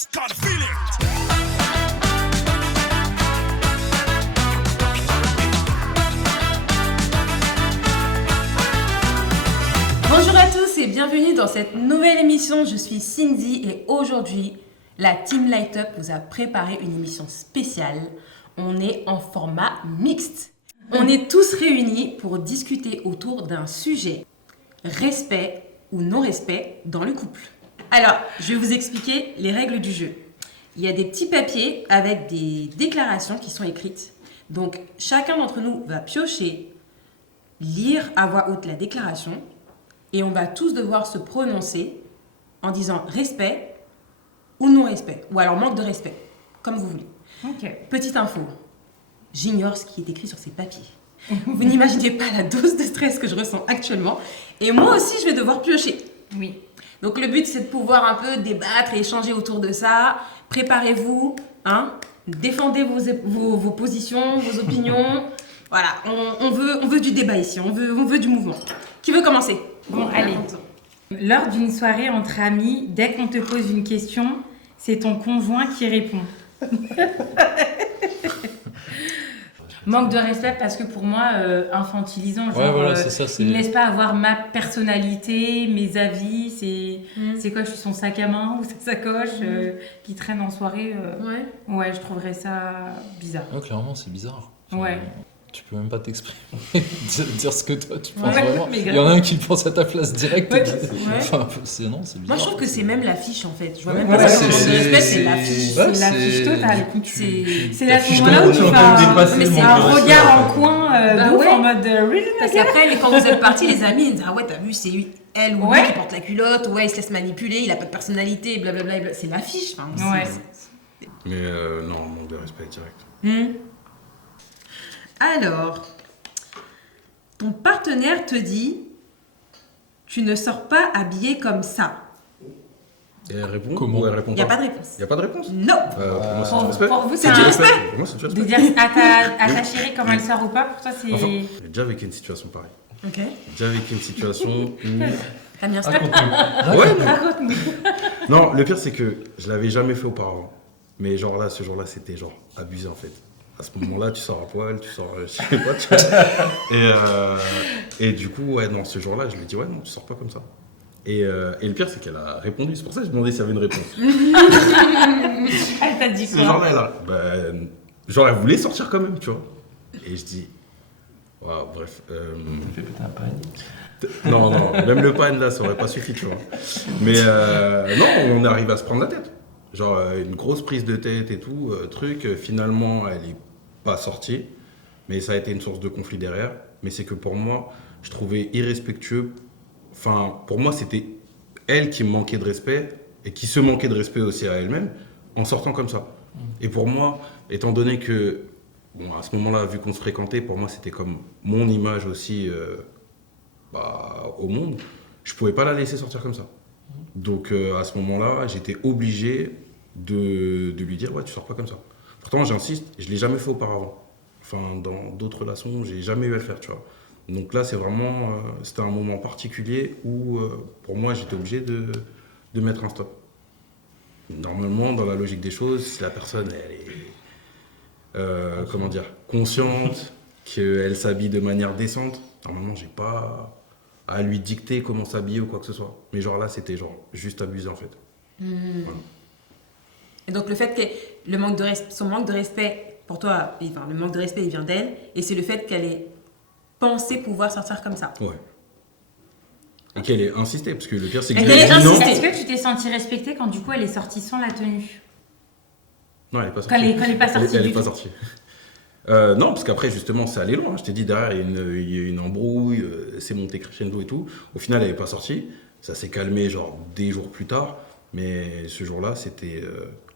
just gotta feel it. Bonjour à tous et bienvenue dans cette nouvelle émission. Je suis Cindy et aujourd'hui, la Team Light Up vous a préparé une émission spéciale. On est en format mixte. On est tous réunis pour discuter autour d'un sujet, respect ou non-respect dans le couple. Alors, je vais vous expliquer les règles du jeu. Il y a des petits papiers avec des déclarations qui sont écrites. Donc, chacun d'entre nous va piocher, lire à voix haute la déclaration et on va tous devoir se prononcer en disant respect ou non-respect, ou alors manque de respect, comme vous voulez. Ok. Petite info, j'ignore ce qui est écrit sur ces papiers. Vous n'imaginez pas la dose de stress que je ressens actuellement. Et moi aussi, je vais devoir piocher. Oui. Donc le but, c'est de pouvoir un peu débattre et échanger autour de ça. Préparez-vous, hein, défendez vos positions, vos opinions. Voilà, on veut du débat ici, on veut du mouvement. Qui veut commencer? Bon, allez. Lors d'une soirée entre amis, dès qu'on te pose une question, c'est ton conjoint qui répond. Manque de respect parce que pour moi, infantilisant, genre, Ouais, voilà, c'est ça, il ne me laisse pas avoir ma personnalité, mes avis, c'est quoi, je suis son sac à main ou sa sacoche qui traîne en soirée. Ouais, je trouverais ça bizarre. Ouais, clairement, c'est bizarre. Ouais. Tu peux même pas t'exprimer, dire ce que toi tu penses Ouais, vraiment. mais Il y en a un qui pense à ta place direct. Ouais, Enfin, c'est bizarre. Moi, je trouve que c'est même l'affiche en fait. Je vois Ouais, même pas ouais, ça comme c'est- manque de respect, c'est- c'est l'affiche. Ouais, C'est l'affiche totale. Écoute, C'est à ce l'affiche moment-là où tu totale, fais on peut dépasser mais le c'est manque un de respect, regard en ouais. coin Bah de ouf, ouais. en mode really Parce qu'après, quand vous êtes partis, les amis, ils disent ah ouais, t'as vu, c'est elle ou lui Ouais. qui porte la culotte, ouais, il se laisse manipuler, il a pas de personnalité, blablabla. C'est l'affiche. Enfin, Ouais. Mais non, manque de respect direct. Alors, ton partenaire te dit tu ne sors pas habillé comme ça. Et elle répond Comment ou elle répond Il n'y a pas pas de réponse. Il n'y a pas de réponse Non. Pour moi, c'est du respect. Pour vous, c'est C'est un du respect. Pour moi, c'est du De respect. dire à ta chérie comment elle sort ou pas, pour toi c'est... Enfin, j'ai déjà vécu une situation pareille. Ok. J'ai déjà vécu une situation où... T'as mis un stop. Ouais, mais- Raconte-nous. Non, le pire, c'est que je l'avais jamais fait auparavant. Mais genre là, ce jour-là, c'était genre abusé en fait. À ce moment-là, tu sors à poil, tu sors, je sais pas, tu vois. Et du coup, ouais, non, ce jour-là, je lui ai dit, ouais, non, tu sors pas comme ça. Et le pire, c'est qu'elle a répondu. C'est pour ça que je demandais s'il y avait une réponse. Elle t'a dit Ce quoi? jour-là, genre, elle voulait sortir quand même, tu vois. Et je dis, waouh, bref. fais péter un panier. Non, même le pan là, ça aurait pas suffi, tu vois. Mais non, on arrive à se prendre la tête. Genre, une grosse prise de tête et tout, finalement, elle est pas sortie. Mais ça a été une source de conflit derrière. Mais c'est que pour moi, je trouvais irrespectueux. Enfin, pour moi, c'était elle qui me manquait de respect et qui se manquait de respect aussi à elle-même en sortant comme ça. Et pour moi, étant donné que, bon, à ce moment-là, vu qu'on se fréquentait, pour moi, c'était comme mon image aussi au monde. Je pouvais pas la laisser sortir comme ça. Donc, à ce moment-là, j'étais obligé de lui dire, ouais, tu sors pas comme ça. Pourtant, j'insiste, je l'ai jamais fait auparavant. Enfin, dans d'autres relations, j'ai jamais eu à le faire, tu vois. Donc là, c'est vraiment, c'était un moment particulier où, pour moi, j'étais obligé de mettre un stop. Normalement, dans la logique des choses, si la personne, elle est, consciente, qu'elle s'habille de manière décente, normalement, j'ai pas à lui dicter comment s'habiller ou quoi que ce soit. Mais genre là, c'était genre juste abusé, en fait. Voilà. Et donc le fait que son manque de respect pour toi, enfin le manque de respect il vient d'elle, et c'est le fait qu'elle ait pensé pouvoir sortir comme ça. Ouais. Et qu'elle ait insisté, parce que le pire, c'est que Et je lui ai qu'elle ait dit non. insisté. Est-ce que tu t'es senti respectée quand du coup elle est sortie sans la tenue? Non, elle est pas sortie. Quand elle est pas sortie Elle du est pas tout. sortie. Non, parce qu'après, justement, c'est allé loin. Je t'ai dit, derrière, il y a une embrouille, c'est monté crescendo et tout. Au final, elle n'est pas sortie. Ça s'est calmé, genre, des jours plus tard. Mais ce jour-là, c'était...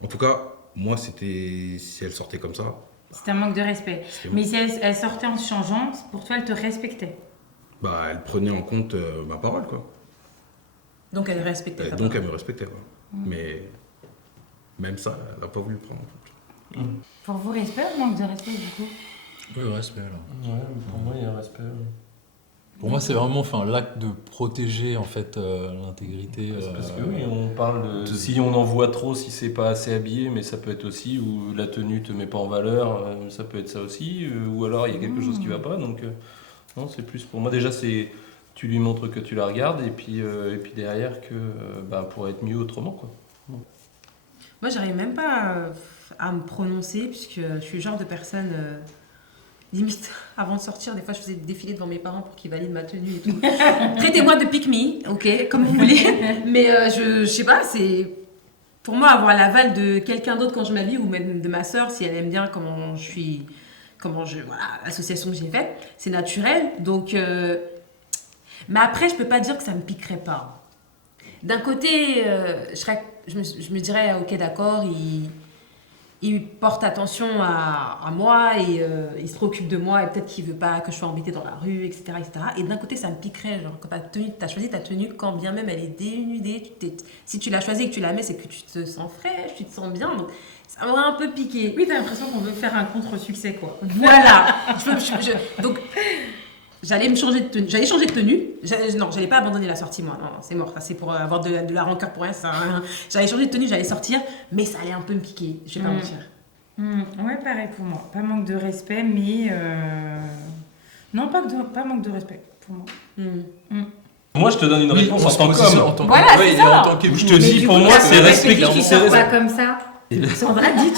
En tout cas, moi, c'était... Si elle sortait comme ça... C'était un manque de respect. C'était Mais si elle sortait en se changeant, pour toi elle te respectait. Bah, elle prenait en compte ma parole, quoi. Donc elle respectait ta Donc, parole. elle me respectait, quoi. Mais même ça, elle n'a pas voulu le prendre en compte. Pour vous, respect ou manque de respect du coup? Oui, respect alors. Ouais, pour moi, il y a un respect. Pour moi, c'est vraiment l'acte de protéger en fait l'intégrité. Parce que oui, on parle de si on en voit trop, si c'est pas assez habillé, mais ça peut être aussi où la tenue te met pas en valeur, ça peut être ça aussi, ou alors il y a quelque chose qui va pas. Donc non, c'est plus pour moi déjà c'est tu lui montres que tu la regardes et puis derrière que pour être mieux autrement quoi. Moi, j'arrive même pas à me prononcer puisque je suis le genre de personne. Limite, avant de sortir, des fois, je faisais des défilés devant mes parents pour qu'ils valident ma tenue et tout. Traitez-moi de pick me, ok, comme vous voulez. Mais je sais pas, c'est... Pour moi, avoir l'aval de quelqu'un d'autre quand je m'habille, ou même de ma sœur, si elle aime bien comment je suis... Voilà, l'association que j'ai faite, c'est naturel. Donc... Mais après, je peux pas dire que ça me piquerait pas. D'un côté, je me dirais, ok, d'accord, il porte attention à moi et il se préoccupe de moi et peut-être qu'il veut pas que je sois embêtée dans la rue, etc. etc. Et d'un côté, ça me piquerait, genre quand t'as choisi ta tenue, quand bien même elle est dénudée, si tu l'as choisie et que tu la mets, c'est que tu te sens fraîche, tu te sens bien, donc ça m'aurait un peu piqué. Oui, t'as l'impression qu'on veut faire un contre-succès, quoi. Voilà. Donc, j'allais changer de tenue. Non, j'allais pas abandonner la sortie, moi. Non, c'est mort. Ça, c'est pour avoir de la rancœur pour rien. J'allais changer de tenue, j'allais sortir, mais ça allait un peu me piquer. Je vais pas mentir. Ouais, pareil pour moi. Pas manque de respect, mais... Non, pas manque de respect, pour moi. Moi, je te donne une réponse en tant qu'homme. Voilà, c'est ça. Je te dis, pour moi, c'est respect. Tu sors pas comme ça. Sandra dit,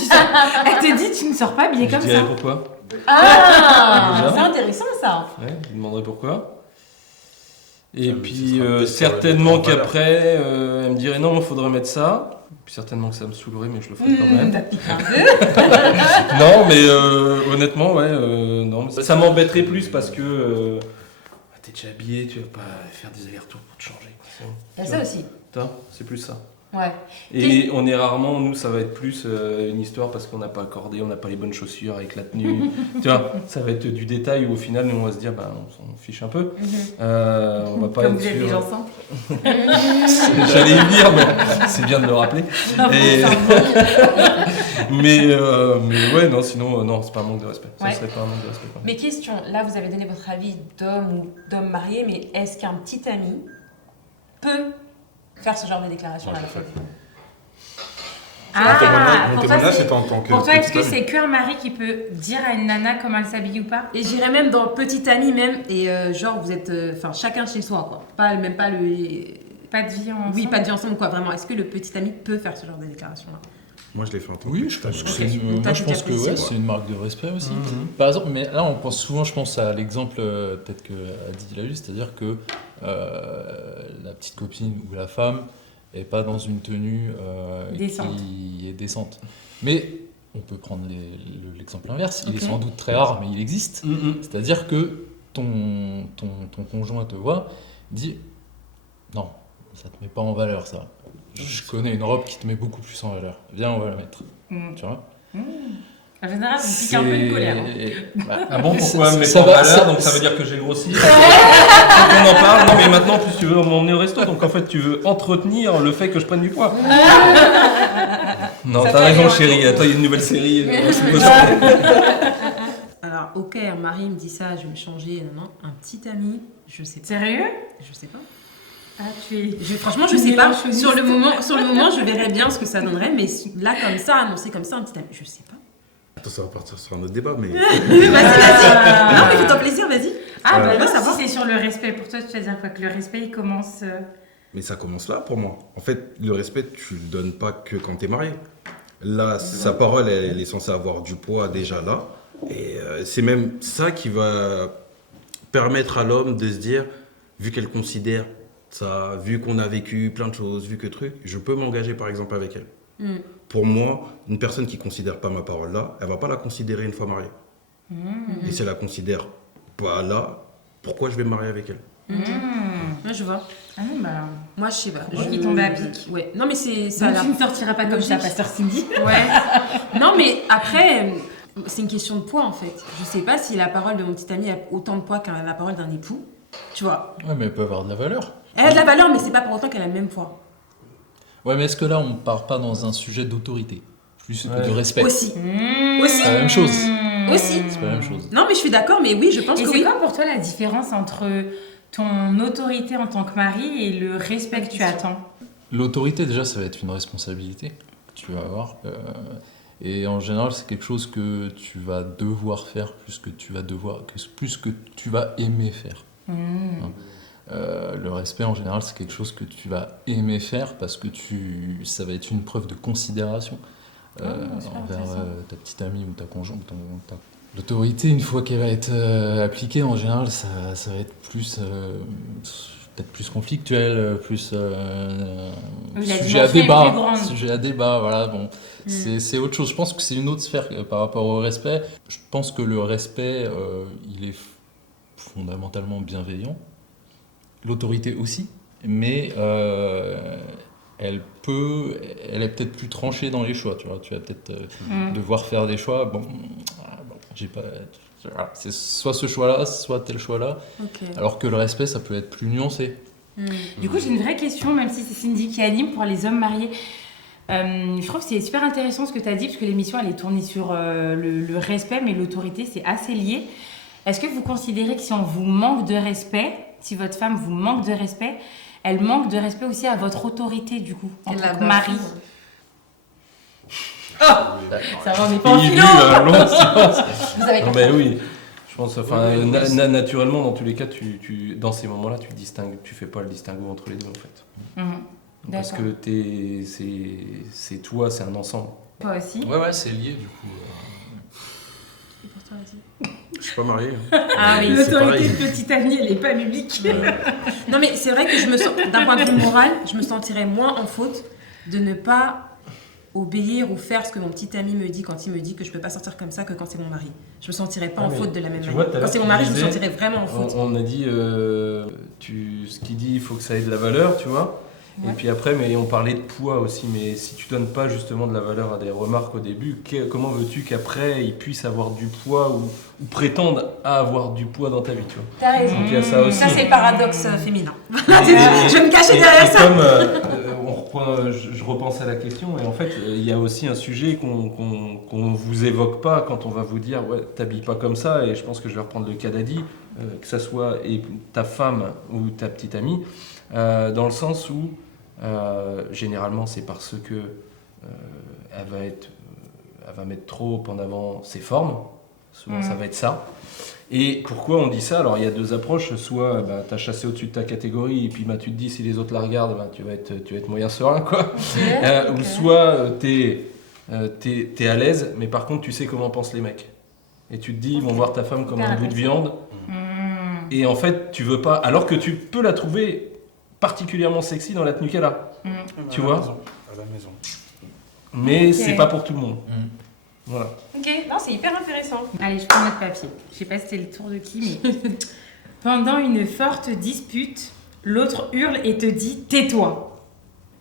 elle te dit, tu ne sors pas habillée comme ça. Je dirais pourquoi. Ah, c'est intéressant ça. Ouais, je lui demanderai pourquoi. Et puis certainement qu'après, elle me dirait non, il faudrait mettre ça. Puis certainement que ça me saoulerait, mais je le ferai quand même. Non, mais honnêtement, ouais, non. Ça m'embêterait plus parce que t'es déjà habillé, tu vas pas faire des allers-retours pour te changer. Il y a ça aussi. C'est plus ça. Ouais. Et on est rarement, nous, ça va être plus une histoire parce qu'on n'a pas accordé, on n'a pas les bonnes chaussures avec la tenue. Tu vois, ça va être du détail où au final, nous, on va se dire, on s'en fiche un peu. On va pas comme être vous êtes déjà ensemble. J'allais y venir, mais c'est bien de le rappeler. Mais ouais, non, sinon, non, c'est pas un manque de respect. Ça serait pas un manque de respect. Mais question, là, vous avez donné votre avis d'homme ou d'homme marié, mais est-ce qu'un petit ami peut faire ce genre de déclaration à la fois? Mon témoignage, c'est en tant que... Pour toi, est-ce que c'est qu'un mari qui peut dire à une nana comment elle s'habille ou pas? Et j'irais même dans petit ami même, et genre vous êtes, chacun chez soi quoi. Pas le... Pas de vie ensemble. Oui, pas de vie ensemble quoi, vraiment. Est-ce que le petit ami peut faire ce genre de déclaration là? Moi, je l'ai fait en tant que... Oui, je pense que Okay. c'est une marque de respect aussi. Par exemple, mais là, on pense souvent, je pense à l'exemple, peut-être que Adi l'a eu, c'est-à-dire que la petite copine ou la femme n'est pas dans une tenue qui est décente. Mais on peut prendre l'exemple inverse, il est sans doute très rare, mais il existe. C'est-à-dire que ton conjoint te voit, dit « Non, ça te met pas en valeur ça. Je connais une robe qui te met beaucoup plus en valeur. Viens, on va la mettre. » Tu vois ? En général, ça me pique un peu une colère. Ah bon, pourquoi me mettre en valeur? Donc ça veut dire que j'ai grossi. Donc on en parle. Non, mais maintenant, en plus, tu veux m'emmener au resto. Donc en fait, tu veux entretenir le fait que je prenne du poids. Non, t'as raison, chérie. Toi, il y a une nouvelle série. Alors, ok, un mari me dit ça, je vais me changer. Non, un petit ami, je sais pas. Sérieux? Je sais pas. Ah, Franchement, je sais pas. Sur le moment, je verrais bien ce que ça donnerait, mais là, comme ça, annoncé comme ça, un petit ami, je sais pas. Attends, ça va partir sur un autre débat, mais... Vas-y. Non, mais fais-toi plaisir, vas-y. Ah, bah là, si c'est sur le respect, pour toi, tu vas dire quoi? Que le respect, il commence... Mais ça commence là, pour moi. En fait, le respect, tu le donnes pas que quand t'es marié. Là, sa parole, elle est censée avoir du poids déjà là. Et c'est même ça qui va permettre à l'homme de se dire, vu qu'elle considère ça, vu qu'on a vécu plein de choses, vu que truc, je peux m'engager par exemple avec elle. Pour moi, une personne qui ne considère pas ma parole là, elle ne va pas la considérer une fois mariée. Et si elle la considère pas là, pourquoi je vais me marier avec elle? Moi, je vois. Ah non, bah... Moi, je sais pas. Je qui tombait à pic. Ouais. Non, mais c'est ça. Donc, tu ne sortiras pas comme ça, pasteur Cindy. Ouais. Non, mais après, c'est une question de poids en fait. Je sais pas si la parole de mon petit ami a autant de poids que la parole d'un époux. Tu vois. Ouais, mais elle peut avoir de la valeur. Elle a de la valeur, mais c'est pas pour autant qu'elle a le même poids. Ouais, mais est-ce que là, on part pas dans un sujet d'autorité, plus que de respect? Aussi. C'est la même chose. Aussi. C'est pas la même chose. Non, mais je suis d'accord, mais oui, je pense Et que c'est oui. quoi pour toi la différence entre ton autorité en tant que mari et le respect que tu attends? L'autorité, déjà, ça va être une responsabilité que tu vas avoir. Et en général, c'est quelque chose que tu vas devoir faire plus que tu vas aimer faire. Le respect, en général, c'est quelque chose que tu vas aimer faire parce que ça va être une preuve de considération envers ta petite amie ou ta conjointe. L'autorité, une fois qu'elle va être appliquée, en général, ça va être plus... peut-être plus conflictuel, plus sujet à débat, voilà, bon, c'est autre chose. Je pense que c'est une autre sphère par rapport au respect. Je pense que le respect, il est fondamentalement bienveillant, l'autorité aussi, mais elle est peut-être plus tranchée dans les choix, tu vois, tu vas peut-être devoir faire des choix, c'est soit ce choix-là, soit tel choix-là, alors que le respect, ça peut être plus nuancé. Du coup, j'ai une vraie question, même si c'est Cindy qui anime pour les hommes mariés. Je trouve que c'est super intéressant ce que tu as dit, parce que l'émission, elle est tournée sur le respect, mais l'autorité, c'est assez lié. Est-ce que vous considérez que si on vous manque de respect, si votre femme vous manque de respect, elle manque de respect aussi à votre autorité, du coup, en tant que mari? Ça va, on n'est pas en philo. Vous avez compris. Mais oui, je pense, naturellement, dans tous les cas, dans ces moments-là, tu fais pas le distinguo entre les deux, en fait. Parce que c'est toi, c'est un ensemble. Toi aussi? Ouais, c'est lié, du coup. Et pour toi aussi. Je suis pas marié. Ah oui, C'est l'autorité pareil. de petite amie, elle n'est pas publique. Non, mais c'est vrai que d'un point de vue moral, je me sentirais moins en faute de ne pas obéir ou faire ce que mon petit ami me dit quand il me dit que je peux pas sortir comme ça que quand c'est mon mari. Je me sentirais pas en faute de la même manière. Quand c'est mon mari, je me sentirais vraiment en faute. On a dit, ce qu'il dit, il faut que ça ait de la valeur, tu vois. Ouais. Et puis après, mais on parlait de poids aussi, mais si tu donnes pas justement de la valeur à des remarques au début, comment veux-tu qu'après il puisse avoir du poids ou prétendre à avoir du poids dans ta vie, tu vois. T'as raison. Donc il y a ça aussi. Ça c'est le paradoxe féminin. Je vais me cacher derrière ça. Comme je repense à la question, et en fait il y a aussi un sujet qu'on vous évoque pas quand on va vous dire ouais t'habilles pas comme ça, et je pense que je vais reprendre le cas d'Adi, que ça soit ta femme ou ta petite amie, dans le sens où généralement c'est parce que elle va mettre trop en avant ses formes, souvent ça va être ça. Et pourquoi on dit ça? Alors il y a deux approches, soit tu as chassé au-dessus de ta catégorie et puis tu te dis si les autres la regardent, tu vas être moyen serein, quoi. Ou soit t'es à l'aise, mais par contre tu sais comment pensent les mecs. Et tu te dis ils vont voir ta femme comme un bout de viande. Et en fait tu veux pas, alors que tu peux la trouver particulièrement sexy dans la tenue qu'elle a. Tu vois, à la maison. Mais c'est pas pour tout le monde. Voilà. Ok, non, c'est hyper intéressant. Allez, je prends notre papier. Je sais pas si c'était le tour de qui, mais... Pendant une forte dispute, l'autre hurle et te dit « tais-toi ».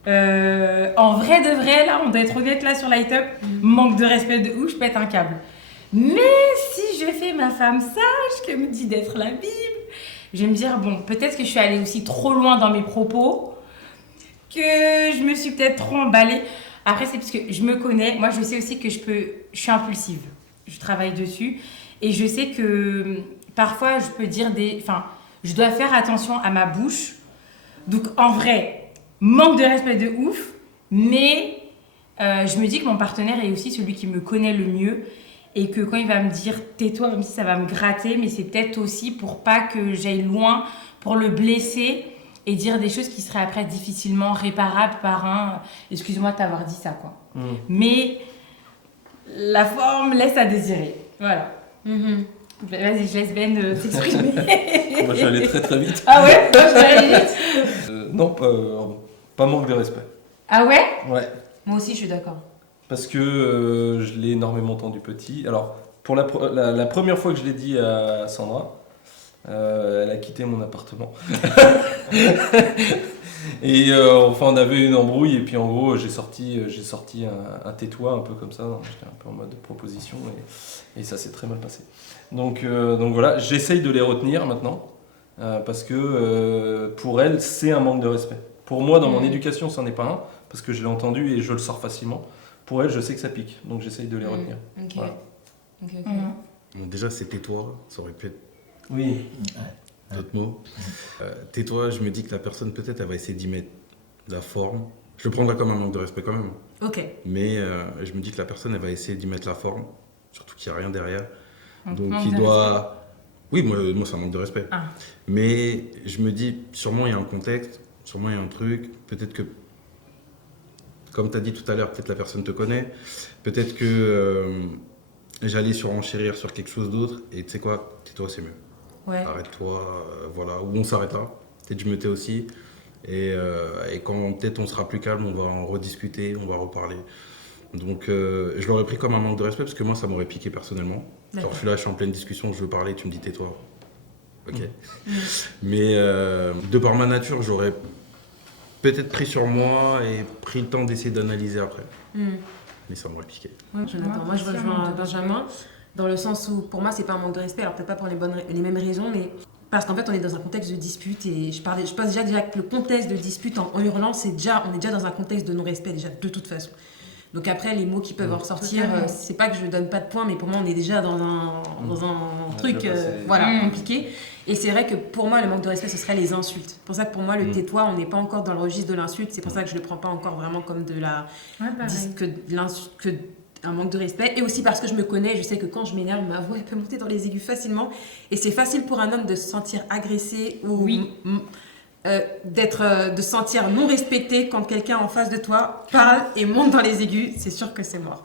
En vrai de vrai, là, on doit être honnête là sur Light Up, manque de respect de ouf, je pète un câble. Mais si je fais ma femme sage, que me dit d'être la Bible, je vais me dire, bon, peut-être que je suis allée aussi trop loin dans mes propos, que je me suis peut-être trop emballée. Après, c'est parce que je me connais. Moi, je sais aussi que je suis impulsive. Je travaille dessus. Et je sais que parfois, je peux dire je dois faire attention à ma bouche. Donc, en vrai, manque de respect de ouf. Mais je me dis que mon partenaire est aussi celui qui me connaît le mieux. Et que quand il va me dire « tais-toi », même si ça va me gratter, mais c'est peut-être aussi pour pas que j'aille loin, pour le blesser et dire des choses qui seraient après difficilement réparables par un « excuse-moi de t'avoir dit ça ». Quoi. Mais la forme laisse à désirer. Voilà. Vas-y, je laisse Ben t'exprimer. Moi, je vais aller très très vite. Ah ouais? Je vais aller vite. Non, pas manque de respect. Ah ouais? Ouais. Moi aussi, je suis d'accord. Parce que je l'ai énormément entendu petit. Alors, pour la première fois que je l'ai dit à Sandra, elle a quitté mon appartement. Et enfin, on avait une embrouille, et puis en gros, j'ai sorti un tais-toi, un peu comme ça. J'étais un peu en mode proposition, et ça s'est très mal passé. Donc voilà, j'essaye de les retenir maintenant, parce que pour elle, c'est un manque de respect. Pour moi, dans mon éducation, c'en est pas un, parce que je l'ai entendu et je le sors facilement. Pour elle, je sais que ça pique, donc j'essaye de les retenir. Ok. Voilà. Ok. Bon, déjà, c'est tais-toi, ça aurait pu être Oui. d'autres mots. Tais-toi, je me dis que la personne, peut-être, elle va essayer d'y mettre de la forme. Je le prendrai comme un manque de respect quand même. Ok. Mais je me dis que la personne, elle va essayer d'y mettre la forme. Surtout qu'il n'y a rien derrière. Donc, manque il de doit... Oui, moi, c'est un manque de respect. Ah. Mais je me dis, sûrement, il y a un contexte. Sûrement, il y a un truc. Peut-être que, comme tu as dit tout à l'heure, peut-être la personne te connaît. Peut-être que j'allais surenchérir sur quelque chose d'autre. Et tu sais quoi, tais-toi, c'est mieux. Ouais. Arrête-toi, voilà. Ou on s'arrête là. Peut-être que je me tais aussi. Et quand peut-être on sera plus calme, on va en rediscuter, on va reparler. Donc je l'aurais pris comme un manque de respect parce que moi ça m'aurait piqué personnellement. Genre je suis là, je suis en pleine discussion, je veux parler, tu me dis tais-toi. Ok. Mais de par ma nature, j'aurais peut-être pris sur moi et pris le temps d'essayer d'analyser après. Mais ça m'aurait piqué. Ouais, Jonathan, moi je rejoins Benjamin dans le sens où pour moi c'est pas un manque de respect, alors peut-être pas pour les mêmes raisons, mais parce qu'en fait on est dans un contexte de dispute et je pense déjà que le contexte de dispute en hurlant, on est déjà dans un contexte de non-respect déjà de toute façon. Donc après les mots qui peuvent en ressortir, c'est pas que je donne pas de points, mais pour moi on est déjà dans un truc compliqué. Et c'est vrai que pour moi le manque de respect ce serait les insultes. C'est pour ça que pour moi le tais-toi, on n'est pas encore dans le registre de l'insulte, c'est pour ça que je le prends pas encore vraiment comme de la que un manque de respect, et aussi parce que je me connais, je sais que quand je m'énerve, ma voix elle peut monter dans les aigus facilement, et c'est facile pour un homme de se sentir agressé ou de se sentir non respecté quand quelqu'un en face de toi parle et monte dans les aigus, c'est sûr que c'est mort.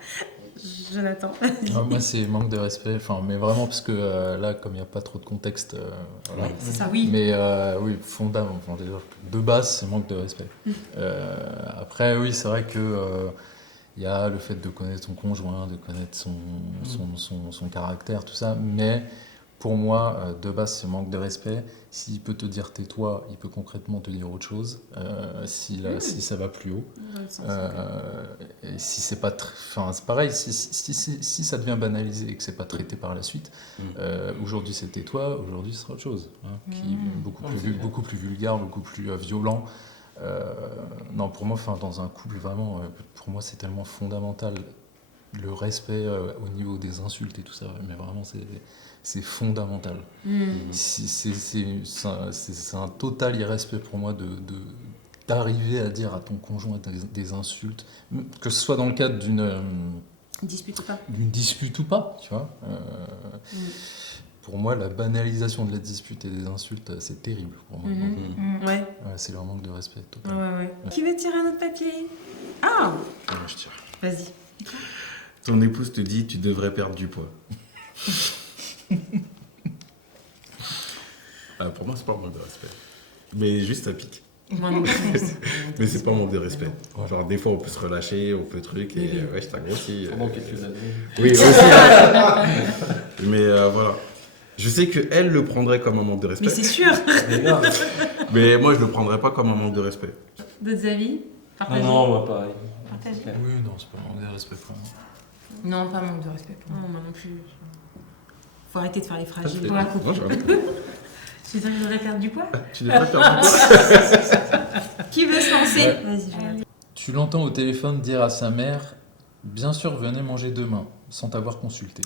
Jonathan. Moi, c'est manque de respect, mais vraiment parce que là, comme il n'y a pas trop de contexte, voilà. C'est ça. Oui. Mais oui, fondamentalement, déjà, de base, c'est manque de respect. Après, oui, c'est vrai que il y a le fait de connaître ton conjoint, de connaître son caractère, tout ça, mais pour moi, de base, c'est manque de respect. S'il peut te dire tais-toi, il peut concrètement te dire autre chose, si ça va plus haut. Et si c'est pas... c'est pareil, si ça devient banalisé et que c'est pas traité par la suite, aujourd'hui c'est tais-toi, aujourd'hui ce sera autre chose, qui est beaucoup plus vulgaire, beaucoup plus violent. Non, pour moi, dans un couple, vraiment, pour moi, c'est tellement fondamental le respect au niveau des insultes et tout ça, mais vraiment, c'est fondamental. C'est un total irrespect pour moi d'arriver à dire à ton conjoint des insultes, que ce soit dans le cadre d'une dispute ou pas, tu vois. Pour moi, la banalisation de la dispute et des insultes, c'est terrible pour moi. Ouais. C'est leur manque de respect total. Ouais. Qui veut tirer un autre papier? Ah, Moi, je tire. vas-y. Ton épouse te dit tu devrais perdre du poids. Pour moi, c'est pas un manque de respect. Mais juste ça pique. Moi non plus. Mais c'est pas un manque de respect. Genre, des fois, on peut se relâcher, on peut truc, et ouais, je t'agrossis. Pendant quelques années. Oui, aussi. Mais voilà. Je sais qu'elle le prendrait comme un manque de respect. Mais c'est sûr. Mais moi, je le prendrais pas comme un manque de respect. D'autres avis? Partagez. Non, moi pareil. Partagez. Oui, non, c'est pas un manque de respect pour moi. Non, pas manque de respect pour moi. Non, moi non plus. Faut arrêter de faire les fragiles. Moi, j'arrête. Tu veux dire que je devrais perdre du poids? Tu devrais perdre du poids. Qui veut se lancer? Vas-y, Jonathan. Tu l'entends au téléphone dire à sa mère « Bien sûr, venez manger demain », sans t'avoir consulté.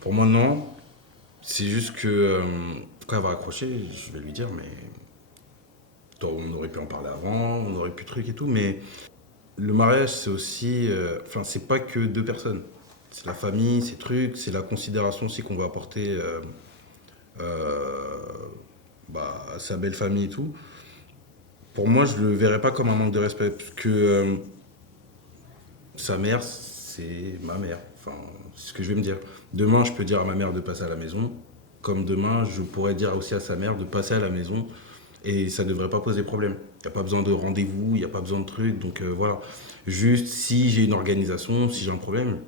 Pour moi, non. C'est juste que quand elle va accrocher, je vais lui dire, mais on aurait pu en parler avant, on aurait pu truc et tout, mais le mariage, c'est aussi... c'est pas que deux personnes. C'est la famille, c'est trucs, c'est la considération aussi qu'on va apporter à sa belle famille et tout. Pour moi, je le verrais pas comme un manque de respect, parce que sa mère, c'est ma mère. C'est ce que je vais me dire. Demain, je peux dire à ma mère de passer à la maison, comme demain, je pourrais dire aussi à sa mère de passer à la maison, et ça ne devrait pas poser problème. Il n'y a pas besoin de rendez-vous, il n'y a pas besoin de trucs, donc voilà. Juste, si j'ai une organisation, si j'ai un problème,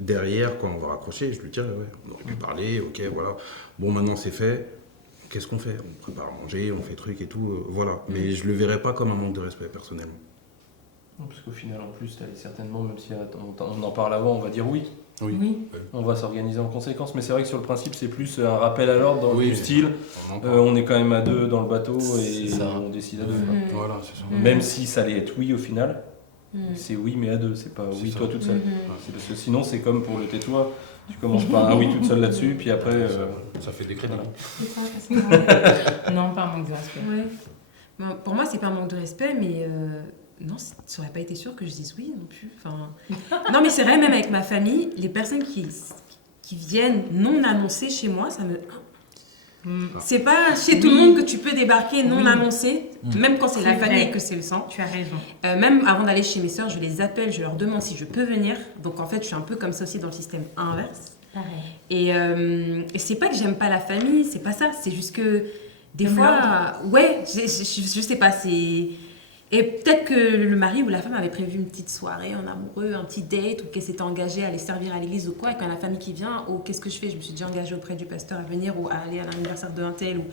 derrière, quand on va raccrocher, je lui dirai, ouais, on aurait pu parler, ok, voilà. Bon, maintenant c'est fait, qu'est-ce qu'on fait? On prépare à manger, on fait trucs et tout, voilà. Mais je le verrais pas comme un manque de respect, personnellement. Non, parce qu'au final, en plus, certainement, même si on en parle avant, on va dire oui. Oui. On va s'organiser en conséquence, mais c'est vrai que sur le principe, c'est plus un rappel à l'ordre Oui, du style. On est quand même à deux dans le bateau et ça. on décide à deux. Voilà, c'est ça. Même si ça allait être oui au final, C'est oui, mais à deux, c'est pas C'est oui, ça. toi toute seule. Mhm. C'est parce que sinon, c'est comme pour le tais-toi. Tu commences par un oui toute seule là-dessus, puis après. Ça fait des crédits. Voilà. Non, pas un manque de respect. Ouais. Bon, pour moi, c'est pas un manque de respect, mais non, ça aurait pas été sûr que je dise oui non plus. Enfin... non, mais c'est vrai, même avec ma famille, les personnes qui viennent non annoncées chez moi, ça me. C'est pas chez tout le monde que tu peux débarquer non annoncé, même quand c'est la C'est famille vrai. et que c'est le sang. Tu as raison. Même avant d'aller chez mes sœurs, je les appelle, je leur demande si je peux venir. Donc en fait, je suis un peu comme ça aussi dans le système inverse. Pareil. Et c'est pas que j'aime pas la famille, c'est pas ça. C'est juste que des T'aimes fois, ouais, je sais pas, c'est. Et peut-être que le mari ou la femme avait prévu une petite soirée en amoureux, un petit date, ou qu'elle s'était engagée à aller servir à l'église ou quoi, et quand la famille qui vient, oh, qu'est-ce que je fais? Je me suis déjà engagée auprès du pasteur à venir, ou à aller à l'anniversaire d'un tel, ou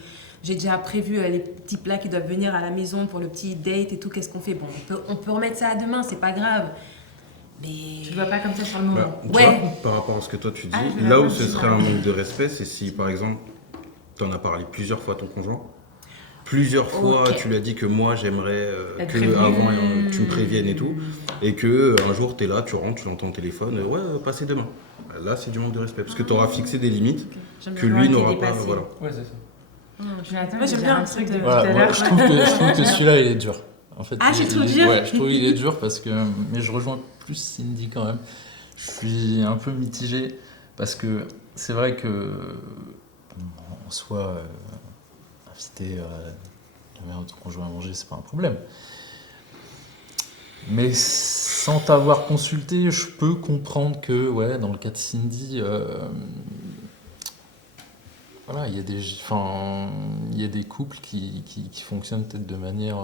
j'ai déjà prévu les petits plats qui doivent venir à la maison pour le petit date et tout, qu'est-ce qu'on fait? Bon, on peut remettre ça à demain, c'est pas grave. Mais. Tu le vois pas comme ça sur le moment. Bah, tu Ouais. vois, par rapport à ce que toi tu dis, Ah, je vais là où la ce prendre, serait un manque de respect, c'est si par exemple, tu en as parlé plusieurs fois à ton conjoint, plusieurs fois Ok. tu lui as dit que moi j'aimerais Être que prévenu. avant tu me préviennes et tout, et que un jour tu es là, tu rentres, tu entends le téléphone, ouais, passez demain. Là c'est du manque de respect, parce que tu auras fixé des limites J'aime que bien. lui été n'aura pas. dépassé. Voilà. Ouais, c'est ça. Jonathan, Moi, j'aime il bien a un un truc truc de de- tout à Voilà, moi, l'heure. je trouve que celui-là, il est dur. En fait, Ah, tu trouves dur? Ouais, je trouve qu'il est dur parce que. Mais je rejoins plus Cindy quand même. Je suis un peu mitigé parce que c'est vrai que. En soi, inviter la mère de ton conjoint à manger, c'est pas un problème. Mais sans t'avoir consulté, je peux comprendre que, ouais, dans le cas de Cindy, voilà, il y a des couples qui fonctionnent peut-être de manière,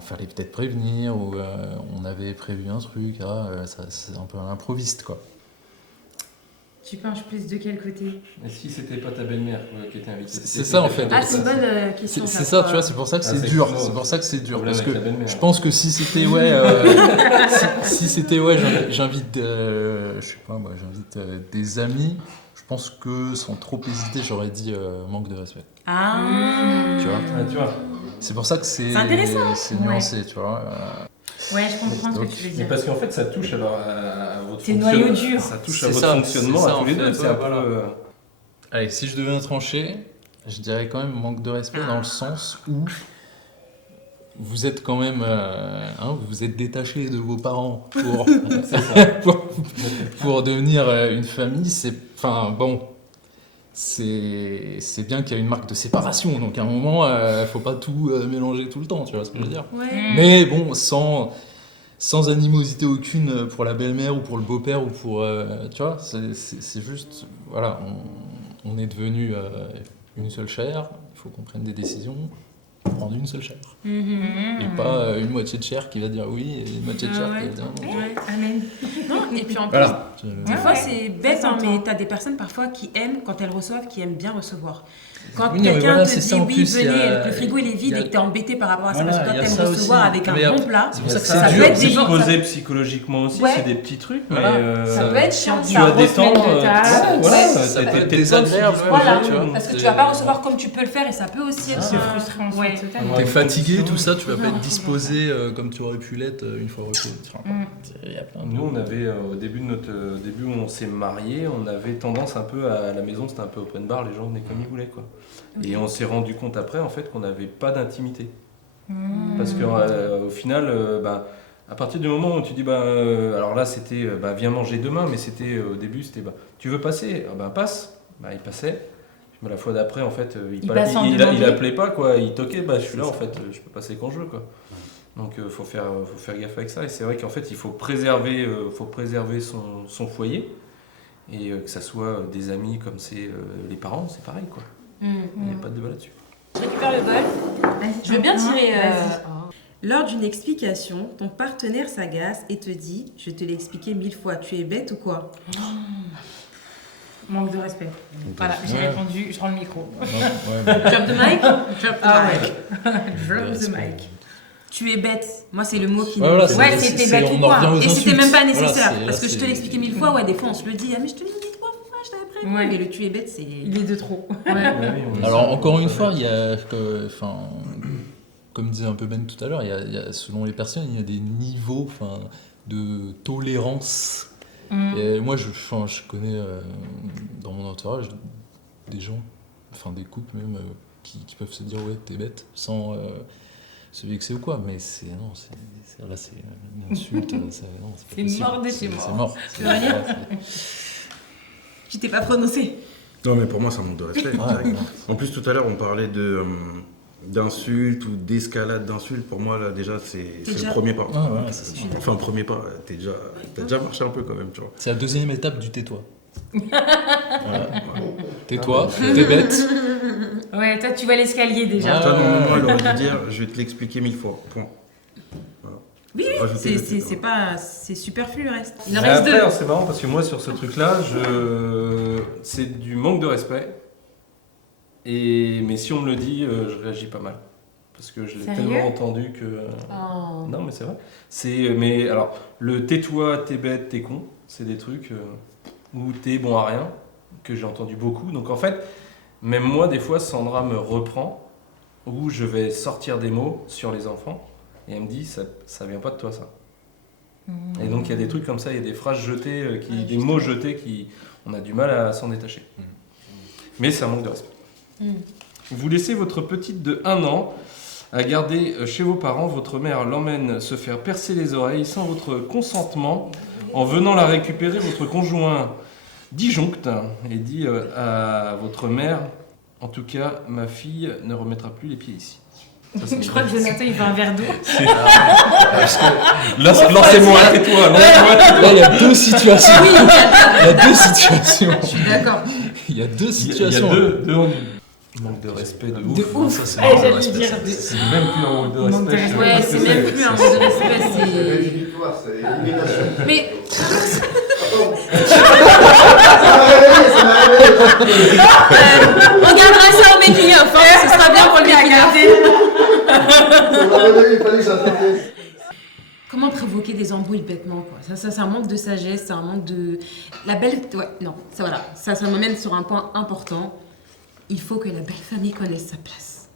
fallait peut-être prévenir ou on avait prévu un truc, ça, c'est un peu à l'improviste, quoi. Tu penches plus de quel côté? Et si c'était pas ta belle-mère qui était invitée? C'est ça, en fait. Ah, c'est une bonne question. C'est ça, tu vois, c'est pour ça que Ah, c'est c'est dur. que- C'est pour ça que c'est dur. Problème Parce que avec la belle-mère. je pense que si c'était, si c'était, j'invite, je sais pas, moi, j'invite des amis, je pense que sans trop hésiter, j'aurais dit manque de respect. Ah. Tu vois. Ah, tu vois. C'est pour ça que c'est intéressant. c'est nuancé, tu vois. Ouais, je comprends ce que Donc, tu veux Mais dire. parce qu'en fait, ça touche alors à votre C'est fonctionnement. noyau dur. Ça touche à C'est votre ça, fonctionnement c'est à ça, tous en les fait, deux. C'est un peu. voilà. Allez, si je devais trancher, je dirais quand même manque de respect dans le sens où vous êtes quand même, vous vous êtes détaché de vos parents pour devenir une famille. C'est bien qu'il y a une marque de séparation. Donc à un moment, faut pas tout mélanger tout le temps. Tu vois ce que je veux dire? Ouais. Mais bon, sans animosité aucune pour la belle-mère ou pour le beau-père ou pour... tu vois, c'est juste... Voilà, on est devenu une seule chair, il faut qu'on prenne des décisions, prendre une seule chair. Et pas une moitié de chair qui va dire oui et une moitié de chair qui va dire non. Ouais. Amen. Non, et puis en plus, Voilà. des fois Ouais. c'est bête, Ça hein, s'entend. mais t'as des personnes parfois qui aiment quand elles reçoivent, qui aiment bien recevoir. Quand Oui, mais quelqu'un voilà, te c'est dit ça, en oui, plus, il y venez, a- le frigo il est il vide y a- et que t'es embêté par rapport à ça, Voilà, parce que il y toi a t'aimes ça recevoir aussi. avec un Mais bon plat. C'est pour ça que Ça c'est peut dur. être C'est des- posé psychologiquement aussi, Ouais. c'est des petits trucs, mais Voilà. Ça peut être chiant. tu as des temps. semaines de tâche. Ça peut être désagréable, Voilà, tu vois. parce que tu vas pas recevoir comme tu peux le faire et ça peut aussi être C'est frustrant, ouais. totalement. T'es fatigué, tout ça, tu vas pas Non. être disposé comme tu aurais pu l'être une fois reposé. Il y a plein de... Nous, on avait, au début où on s'est mariés, on avait tendance un peu à la maison, c'était un peu open bar, les gens venaient comme ils voulaient, quoi. Et on s'est rendu compte après, en fait, qu'on n'avait pas d'intimité. Parce que au final, à partir du moment où tu dis, alors là, c'était, viens manger demain, mais c'était, au début, c'était, tu veux passer? Passe. Il passait. Mais la fois d'après, en fait, Il passe sans il demander. appelait pas, quoi. Il toquait, je suis là, en fait, je peux passer quand je veux, quoi. Donc, faut faire gaffe avec ça. Et c'est vrai qu'en fait, il faut préserver son foyer. Et que ça soit des amis comme c'est les parents, c'est pareil, quoi. Il n'y a pas de débat là-dessus. Je récupère le bol. Vas-y, Je veux bien Quentin, tirer. vas-y. Lors d'une explication, ton partenaire s'agace et te dit, je te l'ai expliqué 1000 fois, tu es bête ou quoi? Manque de respect. Voilà, j'ai Ouais. répondu, je rends le micro. Drop the mic? Drop the Ah mic. Drop the mic. Tu es bête. Moi, c'est le mot qui Voilà, me... Ouais, c'était bête ou on quoi. en revient aux Et c'était insultes. même pas Voilà, nécessaire. c'est- parce là, que je te c'est- l'ai expliqué 1000 fois, ouais, des fois on se le dit, ah mais je te l'ai dit 3 fois, je t'avais prévenu. Ouais. Mais le tu es bête, c'est... Il est de trop. Ouais. Alors encore une fois, il y a comme disait un peu Ben tout à l'heure, selon les personnes, il y a des niveaux de tolérance. Et moi, je connais dans mon entourage des gens, des couples même, qui peuvent se dire ouais, t'es bête, sans se vexer ou quoi. Mais c'est une insulte. C'est mort de chez mort. C'est mort. Tu veux rien Tu t'es pas prononcé. Non, mais pour moi, c'est un manque de respect. direct. En plus, tout à l'heure, on parlait d'insultes ou d'escalade d'insultes. Pour moi, là, déjà, c'est le premier pas. Ah, ouais, c'est ça. Enfin, le premier pas, t'as déjà marché un peu quand même, tu vois. C'est la deuxième étape du tais-toi. Voilà. Tais-toi, t'es bête. Ouais, toi, tu vois l'escalier déjà. Toi, normalement, elle aurait dû dire, je vais te l'expliquer 1000 fois. Point. Voilà. Oui, Rajouter c'est superflu le reste. Il Mais en reste après, deux. c'est marrant parce que moi, sur ce truc-là, c'est du manque de respect. Mais si on me le dit, je réagis pas mal. Parce que je l'ai Sérieux tellement entendu que... Oh. Non, mais c'est vrai. Mais alors, le tais-toi, t'es bête, t'es con, c'est des trucs où t'es bon à rien, que j'ai entendu beaucoup. Donc en fait, même moi, des fois, Sandra me reprend, où je vais sortir des mots sur les enfants, et elle me dit, ça vient pas de toi, ça. Et donc il y a des trucs comme ça, il y a des phrases jetées, des mots jetés qui... On a du mal à s'en détacher. Mais c'est un manque de respect. Vous laissez votre petite de 1 an à garder chez vos parents. Votre mère l'emmène se faire percer les oreilles sans votre consentement. En venant la récupérer, votre conjoint disjoncte et dit à votre mère, en tout cas, ma fille ne remettra plus les pieds ici. Ça, Je crois que Jonathan, il fait un verre d'eau. Lancez-moi, tais-toi. Là, il y a deux situations. Oui, Il y a deux situations. je suis d'accord. Il y a deux Il y situations. a deux en une. Manque de respect de ouf. De ouf. Ça, c'est Allez, vraiment j'allais le dire. respect. C'est même plus un manque de Manque de respect. Ouais, c'est même plus un manque de respect, C'est c'est... rédhibitoire, c'est élimination. Mais on gardera ça au making-of, hein, ce sera bien pour le making-of. Ça m'a réveillé, il fallait que ça t'intéresse. Comment provoquer des embrouilles bêtement, quoi. Ça, c'est un manque de sagesse, c'est un manque de... La belle... Ouais, non, ça voilà. Ça m'amène sur un point important. Il faut que la belle famille connaisse sa place.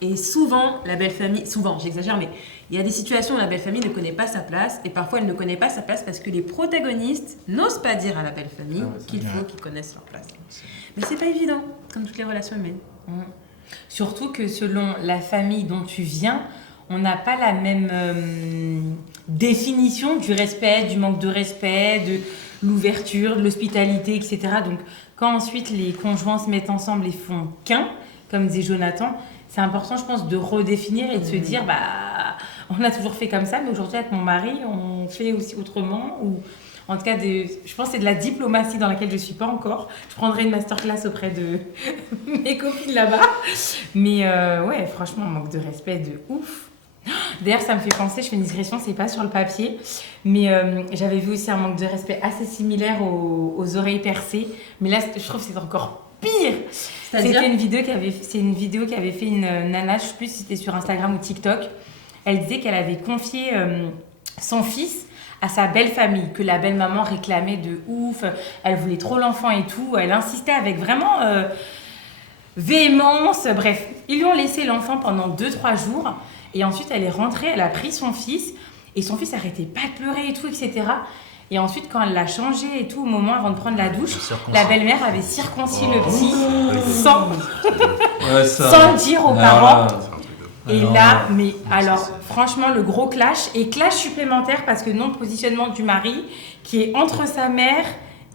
Et souvent, la belle famille... Souvent, j'exagère, mais il y a des situations où la belle famille ne connaît pas sa place. Et parfois, elle ne connaît pas sa place parce que les protagonistes n'osent pas dire à la belle famille qu'il faut qu'ils connaissent leur place. Mais c'est pas évident, comme toutes les relations humaines. Surtout que selon la famille dont tu viens, on n'a pas la même définition du respect, du manque de respect, de l'ouverture, de l'hospitalité, etc. Donc, quand ensuite les conjoints se mettent ensemble et font qu'un, comme disait Jonathan, c'est important, je pense, de redéfinir et de se dire, on a toujours fait comme ça, mais aujourd'hui, avec mon mari, on fait aussi autrement. Ou en tout cas, je pense que c'est de la diplomatie dans laquelle je ne suis pas encore. Je prendrai une masterclass auprès de mes copines là-bas. Mais ouais, franchement, manque de respect de ouf. D'ailleurs, ça me fait penser, je fais une digression, c'est pas sur le papier, mais j'avais vu aussi un manque de respect assez similaire aux oreilles percées. Mais là, je trouve que c'est encore pire. C'était une vidéo qu'avait fait une nana, je sais plus si c'était sur Instagram ou TikTok. Elle disait qu'elle avait confié son fils à sa belle famille, que la belle maman réclamait de ouf, elle voulait trop l'enfant et tout. Elle insistait avec vraiment véhémence. Bref, ils lui ont laissé l'enfant pendant 2-3 jours. Et ensuite, elle est rentrée, elle a pris son fils, et son fils arrêtait pas de pleurer et tout, etc. Et ensuite, quand elle l'a changé et tout, au moment avant de prendre la douche, la belle-mère avait circoncis le petit sans le dire aux parents. Et là, mais alors, franchement, le gros clash, et clash supplémentaire parce que non-positionnement du mari qui est entre sa mère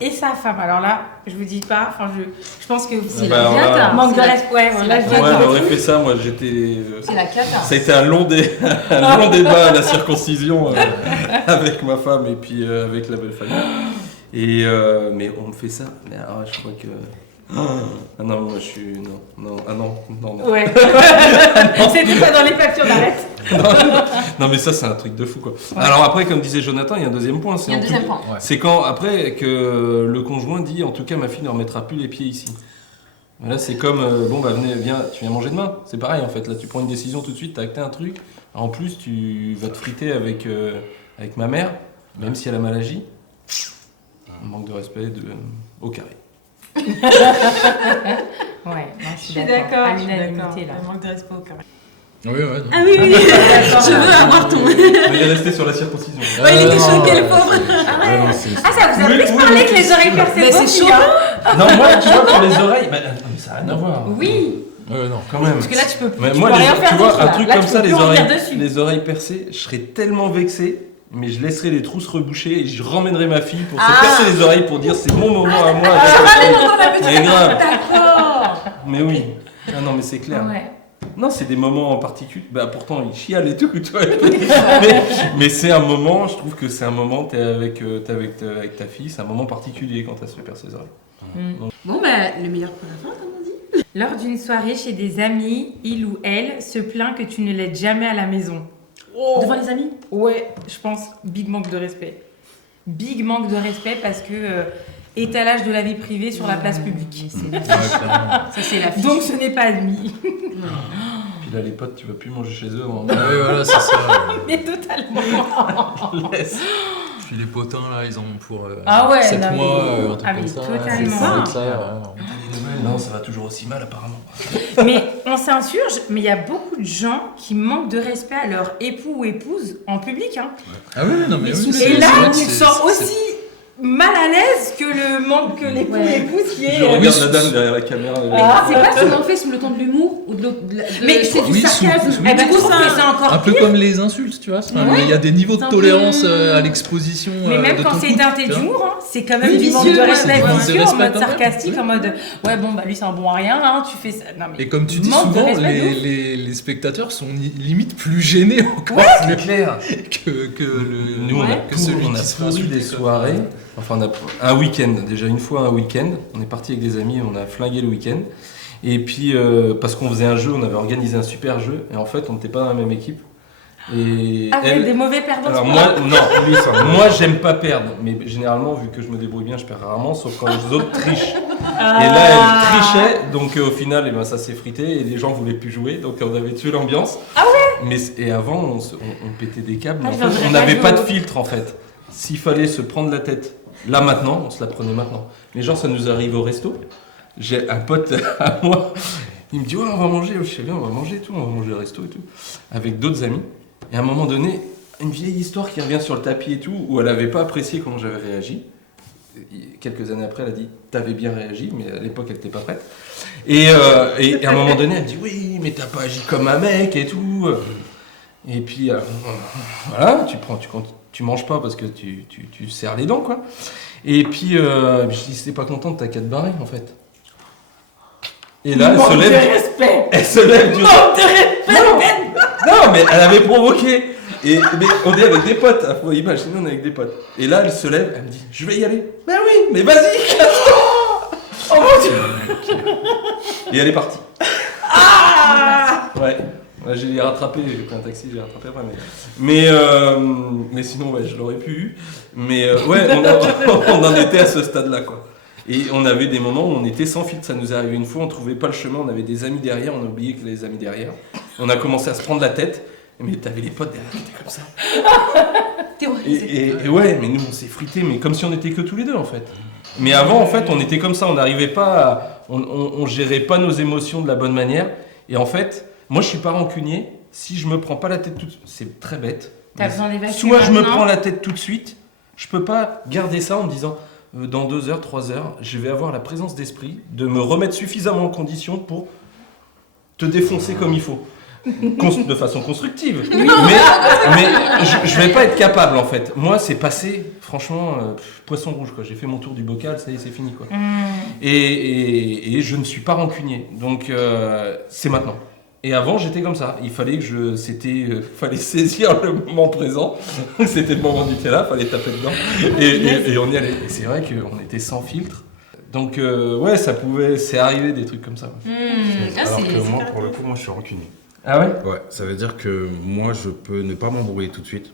et sa femme. Alors là, je vous dis pas, je pense que c'est la cata. manque de respect. Ouais, voilà, Moi, elle aurait fait ça, moi j'étais. C'est la cata. Ça a été un long débat à la circoncision avec ma femme et puis avec la belle famille. Et mais on me fait ça. Mais alors, je crois que. Ah non, moi je suis. Non. Ouais. C'était pas dans les factures d'arrête. Non, mais ça, c'est un truc de fou, quoi. Ouais. Alors après, comme disait Jonathan, il y a un deuxième point. C'est quand, après, que le conjoint dit, en tout cas, ma fille ne remettra plus les pieds ici. Là, c'est comme, venez, viens, tu viens manger demain. C'est pareil, en fait. Là, tu prends une décision tout de suite, tu as acté un truc. En plus, tu vas te friter avec ma mère, même si elle a mal agi. Un manque de respect au carré. Ouais, non, je suis d'accord. À l'unanimité, là. Un manque de respect au carré. Oui, ouais. Ah oui, oui, je veux avoir ton. Il est resté sur la circoncision. Ouais, il était choqué, le pauvre. Ouais, non, c'est- Ah, ça vous a Oui, plus oui, parlé oui, que les oreilles percées. Mais bon, c'est filles, chaud. hein. Non, moi, tu vois, pour les oreilles, mais ça n'a rien à voir. Oui, Ouais, non. Quand même. parce que là, tu peux, Mais tu moi, peux rien faire tu vois, d'autre, un là. truc Là, comme tu ça, peux plus revenir dessus. les oreilles percées, je serais tellement vexé, mais je laisserais les trousses rebouchées et je ramènerais ma fille pour se percer les oreilles pour dire c'est mon moment à moi. Mais grave. D'accord. Mais oui. Ah non, mais c'est clair. Ouais. Non, c'est des moments en particulier. Bah pourtant, il chiale et tout, tu vois. Mais c'est un moment, je trouve que c'est un moment, t'es avec ta fille, c'est un moment particulier quand elle se fait percer les oreilles. Bon, bah, le meilleur pour la fin, comme on dit. Lors d'une soirée chez des amis, il ou elle se plaint que tu ne l'aides jamais à la maison. Devant les amis. Ouais, je pense, big manque de respect. Big manque de respect parce que étalage de la vie privée sur la place publique. Ouais, clairement. Ça, c'est la fiche. Donc ce n'est pas admis. Puis là, les potes, tu vas plus manger chez eux. Ah oui, voilà, c'est ça. Mais totalement. Laisse. Puis les potins, là, ils en ont pour Ah ouais, 7 non, mais- mois, un truc Ah comme mais ça. totalement. C'est Ah, ça, Non, ça va toujours aussi mal, apparemment. Mais on s'insurge, mais il y a beaucoup de gens qui manquent de respect à leur époux ou épouse en public. Hein. Ah oui, non, mais oui. Et là, vrai que tu te c'est- sens c'est- aussi mal à l'aise que le manque que l'époux ou l'épouse qui est... Je regarde oui, la dame derrière la caméra. Ah, C'est pas souvent fait sous le ton de l'humour ou de Mais c'est du oui, sarcasme. sous- Eh ben, Du je coup, trouve que ça. c'est encore Un peu pire. comme les insultes, tu vois. Enfin, Ouais. il y a des niveaux de C'est un peu- tolérance à l'exposition. Mais même de quand ton c'est couple, teinté tu vois. d'humour, hein, c'est quand même Oui, du manque vicieux, de ouais, respect ouais, vicieux, ouais. en mode Respect quand même. sarcastique, en mode ouais bon bah lui c'est un bon à rien, hein, tu fais ça. Non mais Et comme tu dis manque de souvent, respect de ouf. les spectateurs sont limite plus gênés encore C'est clair. que le. Nous, Ouais. que celui on a qui se fait pourri insulter, des quoi. soirées. Enfin, on a un week-end. Déjà une fois un week-end. On est parti avec des amis, on a flingué le week-end. Et puis, parce qu'on faisait un jeu, on avait organisé un super jeu. Et en fait, on n'était pas dans la même équipe. Et Ah ouais, des mauvais perdants. alors c'est moi, pas- non, lui, ça, moi j'aime pas perdre. Mais généralement, vu que je me débrouille bien, je perds rarement, sauf quand les autres trichent. Ah. Et là, elle trichait, donc au final, eh ben, ça s'est frité et les gens voulaient plus jouer, donc on avait tué l'ambiance. Ah ouais. Mais et avant, on pétait des câbles, Ah, mais je en fait, viendrais on pas n'avait jouer pas de au- filtre en fait. S'il fallait se prendre la tête, là maintenant, on se la prenait maintenant. Mais genre, ça nous arrive au resto. J'ai un pote à moi, il me dit ouais, on va manger, je sais bien, on va manger et tout, on va manger au resto et tout, avec d'autres amis. Et à un moment donné, une vieille histoire qui revient sur le tapis et tout, où elle n'avait pas apprécié comment j'avais réagi. Quelques années après, elle a dit t'avais bien réagi, mais à l'époque elle n'était pas prête. Et à un moment donné, elle me dit oui, mais t'as pas agi comme un mec et tout. Et puis voilà, tu manges pas parce que tu serres les dents quoi. Et puis je dis si t'es pas contente, t'as qu'à te barrer en fait. Et là, Manque de respect. elle se lève du Manque de respect. non, mais elle avait provoqué. Mais on est avec des potes, faut imaginer, on est avec des potes. Et là, elle se lève, elle me dit, je vais y aller. Ben oui, mais vas-y, casse-toi. Oh mon Dieu. Et elle est partie. Ouais. Ouais, j'ai les rattrapé, j'ai pris un taxi, j'ai rattrapé après. Mais sinon, ouais, je l'aurais pu eu. Mais ouais, on en était à ce stade-là, quoi. Et on avait des moments où on était sans filtre, ça nous est arrivé une fois, on trouvait pas le chemin, on avait des amis derrière, on a oublié qu'il y avait des amis derrière. On a commencé à se prendre la tête, mais t'avais les potes derrière qui étaient comme ça. Terrorisé. Et ouais, mais nous on s'est frités, mais comme si on était que tous les deux en fait. Mais avant en fait on était comme ça, on n'arrivait pas à, on gérait pas nos émotions de la bonne manière. Et en fait, moi je suis pas rancunier, si je me prends pas la tête tout de suite, c'est très bête. T'as mais besoin d'évacuer soit je me maintenant. prends la tête tout de suite, je peux pas garder ça en me disant dans 2 heures, 3 heures, je vais avoir la présence d'esprit de me remettre suffisamment en condition pour te défoncer comme il faut. De façon constructive. Mais je vais pas être capable en fait. Moi c'est passé, franchement, poisson rouge quoi. J'ai fait mon tour du bocal, ça y est, c'est fini quoi. Et je ne suis pas rancunier. Donc c'est maintenant. Et avant j'étais comme ça. Il fallait que fallait saisir le moment présent. C'était le moment du Nutella, fallait taper dedans. Et on y allait. Et c'est vrai qu'on était sans filtre. Donc ouais, c'est arrivé des trucs comme ça. Ah, Alors c'est que moi, super pour le cool. coup, moi je suis rancunier. Ah ouais? Ouais, ça veut dire que moi je peux ne pas m'embrouiller tout de suite.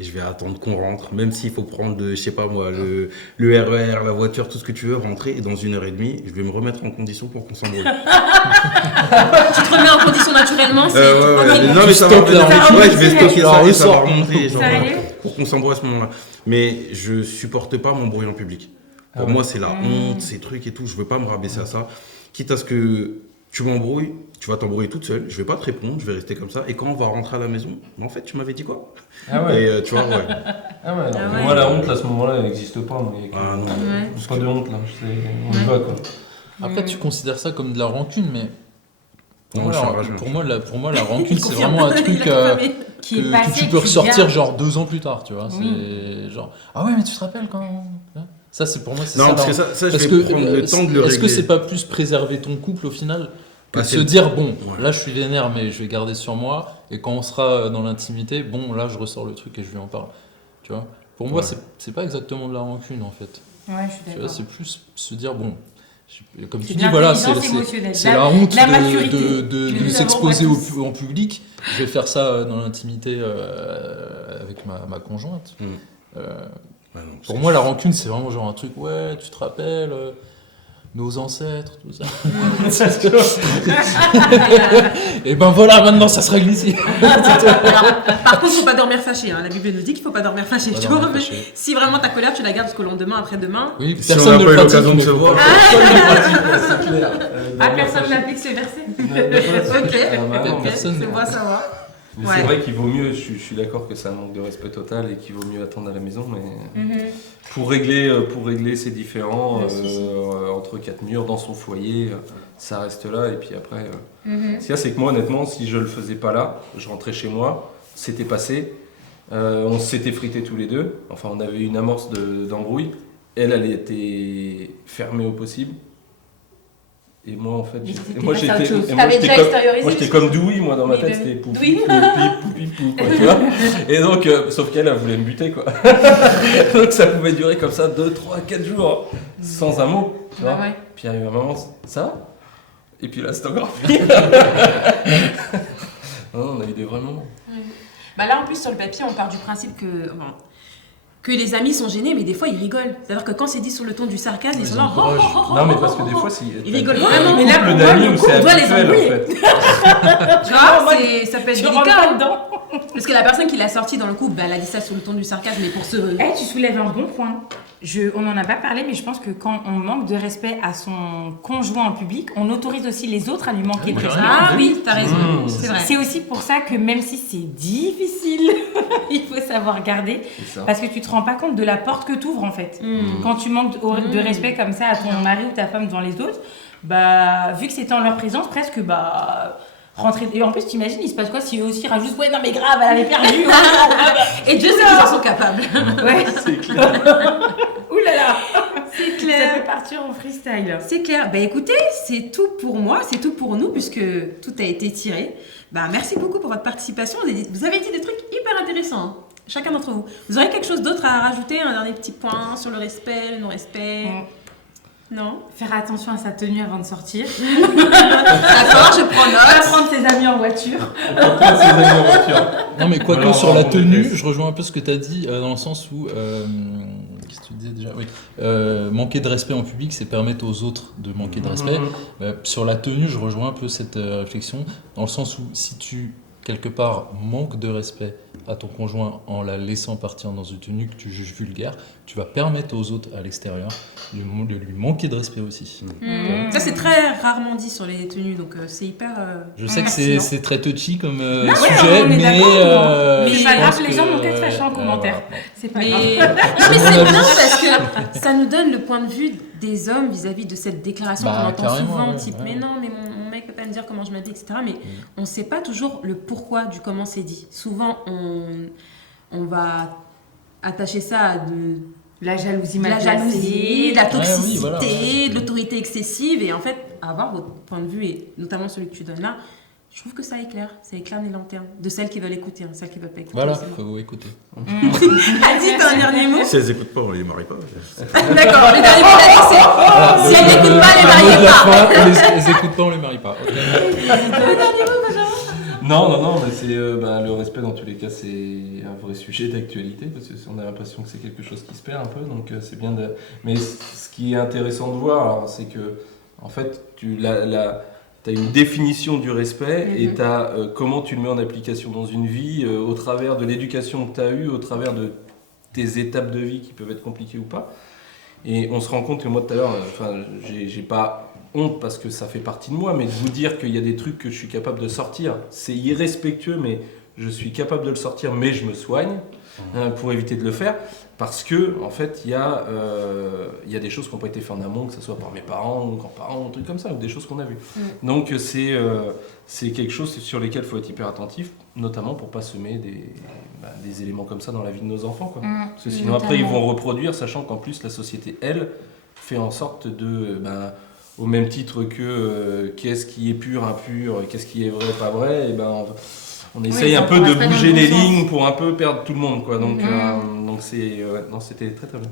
Et je vais attendre qu'on rentre, même s'il faut prendre, je sais pas moi, le RER, la voiture, tout ce que tu veux, rentrer. Et dans 1h30, je vais me remettre en condition pour qu'on s'embrouille. Tu te remets en condition naturellement. C'est Non mais ça va stockes la revenir. routine. Ouais, je vais stocker La ça et ça va ressort. remonter. genre, Sérieux pour qu'on s'embrouille à ce moment-là. Mais je supporte pas m'embrouiller en public. Pour Ah ouais. moi, c'est la honte, ces trucs et tout. Je veux pas me rabaisser à ça. Quitte à ce que tu m'embrouilles, tu vas t'embrouiller toute seule, je vais pas te répondre, je vais rester comme ça. Et quand on va rentrer à la maison, mais en fait, tu m'avais dit quoi? Ah ouais. Et tu vois, ouais. Ah ouais, alors, Ah pour ouais. moi la honte à ce moment-là elle n'existe pas. Moi, il y a que- Ah non. Ouais. Pas de honte là, on y va quoi. Après, tu considères ça comme de la rancune, mais pour, Non, moi, je suis la, enragé. pour moi, la rancune, c'est Confirme. vraiment un Il a truc confirmé. Qui est que passé, tu peux que tu ressortir gardes. genre 2 ans plus tard, tu vois. Oui. C'est genre, ah ouais, mais tu te rappelles quand. Ça, c'est pour moi, c'est Non, ça. parce que la- ça je Parce vais que, prendre le temps de le est-ce que régler. c'est pas plus préserver ton couple au final que Ah, de c'est- se dire, bon, Ouais. là je suis vénère, mais je vais garder sur moi, et quand on sera dans l'intimité, bon, là je ressors le truc et je lui en parle. Tu vois. Pour moi, Ouais. c'est pas exactement de la rancune en fait. Ouais, je suis Tu vois, d'accord. c'est plus se dire, bon, comme C'est tu de dis, voilà, l'intelligence émotionnelle. c'est la honte la de, maturité. de Nous s'exposer l'avons pas tous. en public. Je vais faire ça dans l'intimité avec ma conjointe. Mm. Euh, Ouais, non, pour c'est- moi, la rancune, c'est vraiment genre un truc, ouais, tu te rappelles, nos ancêtres, tout ça. Et ben voilà, maintenant ça se règle ici. Alors, par contre, faut pas dormir fâché. Hein. La Bible nous dit qu'il faut pas dormir fâché. Pas Tu dormir vois, mais fâché. si vraiment ta colère, tu la gardes jusqu'au lendemain, après-demain. Oui, Si on personne n'a ne pas eu pratique, l'occasion de mais se faut voir. pas- Personne ne pratique, c'est clair. Ah, personne n'applique ce verset. Ok, Personne c'est ne- bon à savoir. Mais Ouais. c'est vrai qu'il vaut mieux, je suis d'accord que c'est un manque de respect total et qu'il vaut mieux attendre à la maison, mais pour régler ces différends Le souci. entre quatre murs dans son foyer, ça reste là et puis après. Ce qu'il y a, c'est que moi honnêtement, si je le faisais pas là, je rentrais chez moi, c'était passé, on s'était frités tous les deux, enfin on avait une amorce d'embrouille, elle était fermée au possible. Et moi en fait, Mais c'était moi passé à autre chose. et moi, T'avais déjà comme, extériorisé. moi j'étais comme Dewey, moi dans ma Oui, tête bah c'était oui. poupi, Dewey. poupi, quoi, tu vois. Et donc, sauf qu'elle voulait me buter quoi. Donc ça pouvait durer comme ça 2, 3, 4 jours, sans un mot, tu vois. Bah ouais. Puis arrive un moment, ça va? Et puis là c'est encore pire. Non, on a eu des vrais moments. Bah là, en plus, sur le papier, on part du principe que les amis sont gênés, mais des fois, ils rigolent. C'est-à-dire que quand c'est dit sur le ton du sarcasme, ils sont là. encouragent. Non mais parce que des fois, si Ils rigolent t'as vraiment. un Mais là, couple pour moi, d'amis le où couple c'est doit les habituel, embrouiller. en fait. Tu vois, ça peut être Je rentre délicat. pas hein. dedans. Parce que la personne qui l'a sorti dans le couple, bah, elle a dit ça sur le ton du sarcasme, mais pour se. Eh, tu soulèves un bon point. On n'en a pas parlé, mais je pense que quand on manque de respect à son conjoint en public, on autorise aussi les autres à lui manquer de respect. Ah oui, t'as raison. Mmh. C'est vrai. C'est aussi pour ça que même si c'est difficile, il faut savoir garder, C'est ça. parce que tu te rends pas compte de la porte que tu ouvres en fait. Mmh. Quand tu manques de respect comme ça à ton mari ou ta femme devant les autres, bah vu que c'est en leur présence, presque bah rentrer. Et en plus, t'imagines, il se passe quoi si eux aussi rajoutent ouais non mais grave, elle avait perdu. Et Dieu sait qu'ils en sont capables. Ouais. C'est clair. Ouh là là. C'est Ça clair. peut partir en freestyle. C'est clair. Bah écoutez, c'est tout pour moi, c'est tout pour nous, puisque tout a été tiré. Bah merci beaucoup pour votre participation. Vous avez dit des trucs hyper intéressants, hein, chacun d'entre vous. Vous aurez quelque chose d'autre à rajouter, un dernier petit point sur le respect, le non-respect? Non? Faire attention à sa tenue avant de sortir. D'accord, je prends Pas note. prendre ses amis en voiture. Ses amis en voiture. Non, mais quoique Alors, sur la on tenue, déteste. je rejoins un peu ce que tu as dit, dans le sens où. Qu'est-ce que tu disais déjà? Oui. Manquer de respect en public, c'est permettre aux autres de manquer de respect. Sur la tenue, je rejoins un peu cette réflexion, dans le sens où si tu, quelque part, manques de respect à ton conjoint en la laissant partir dans une tenue que tu juges vulgaire, tu vas permettre aux autres à l'extérieur de lui manquer de respect aussi. Ça, c'est très rarement dit sur les tenues, donc c'est hyper. Je sais que Merci, c'est très touchy comme ouais, sujet, on est mais, d'accord, mais je c'est pas grave, pense les gens que, vont peut-être fâcher en commentaire. voilà. C'est pas Mais, grave. non, mais mon c'est avis. bien parce que ça nous donne le point de vue des hommes vis-à-vis de cette déclaration Bah, qu'on entend carrément, souvent, ouais, type ouais. mais non, mais mon mec peut pas me dire comment je m'habille, etc. Mais on ne sait pas toujours le pourquoi du comment c'est dit. Souvent, on va attacher ça à La jalousie de mal la placée. jalousie, de la Ouais, oui, toxicité, voilà, ouais. de l'autorité excessive. Et en fait, avoir votre point de vue, et notamment celui que tu donnes là, je trouve que ça éclaire les lanternes de celles qui veulent écouter, hein, celles qui veulent pas écouter. Voilà, c'est bon. faut écouter. Adi, t'as un dernier mot? Si elles écoutent pas, on les marie pas. D'accord, le dernier mot d'Adi, c'est Voilà, si elles le- n'écoutent pas, les le mariez mot de la pas. fin, on les écoute pas, on les marie pas. Ok. Non, mais c'est le respect dans tous les cas, c'est un vrai sujet d'actualité parce qu'on a l'impression que c'est quelque chose qui se perd un peu, donc c'est bien de. Mais ce qui est intéressant de voir, alors, c'est que en fait, tu as une définition du respect et tu as comment tu le mets en application dans une vie au travers de l'éducation que tu as eue, au travers de tes étapes de vie qui peuvent être compliquées ou pas. Et on se rend compte que moi tout à l'heure, j'ai pas honte parce que ça fait partie de moi, mais de vous dire qu'il y a des trucs que je suis capable de sortir, c'est irrespectueux, mais je suis capable de le sortir, mais je me soigne pour éviter de le faire. Parce que, en fait, il y a des choses qui n'ont pas été faites en amont, que ce soit par mes parents ou grands-parents, ou trucs comme ça, ou des choses qu'on a vues. Donc, c'est quelque chose sur lesquels il faut être hyper attentif, notamment pour ne pas semer des éléments comme ça dans la vie de nos enfants, quoi. Parce que sinon, après, ils vont reproduire, sachant qu'en plus, la société, elle, fait en sorte de... au même titre que qu'est-ce qui est pur, impur, qu'est-ce qui est vrai, pas vrai, et on essaye un peu de bouger les lignes pour un peu perdre tout le monde, quoi. Donc c'était très très bien.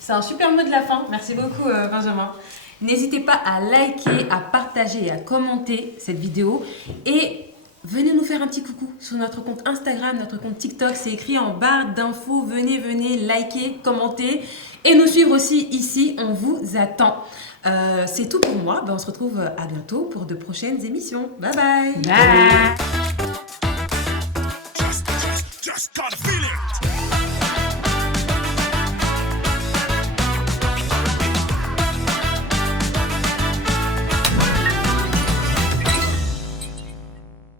C'est un super mot de la fin. Merci beaucoup, Benjamin. N'hésitez pas à liker, à partager et à commenter cette vidéo. Et venez nous faire un petit coucou sur notre compte Instagram, notre compte TikTok. C'est écrit en barre d'infos. Venez, liker, commenter. Et nous suivre aussi ici. On vous attend. C'est tout pour moi. On se retrouve à bientôt pour de prochaines émissions. Bye bye. Bye. Just gotta feel it.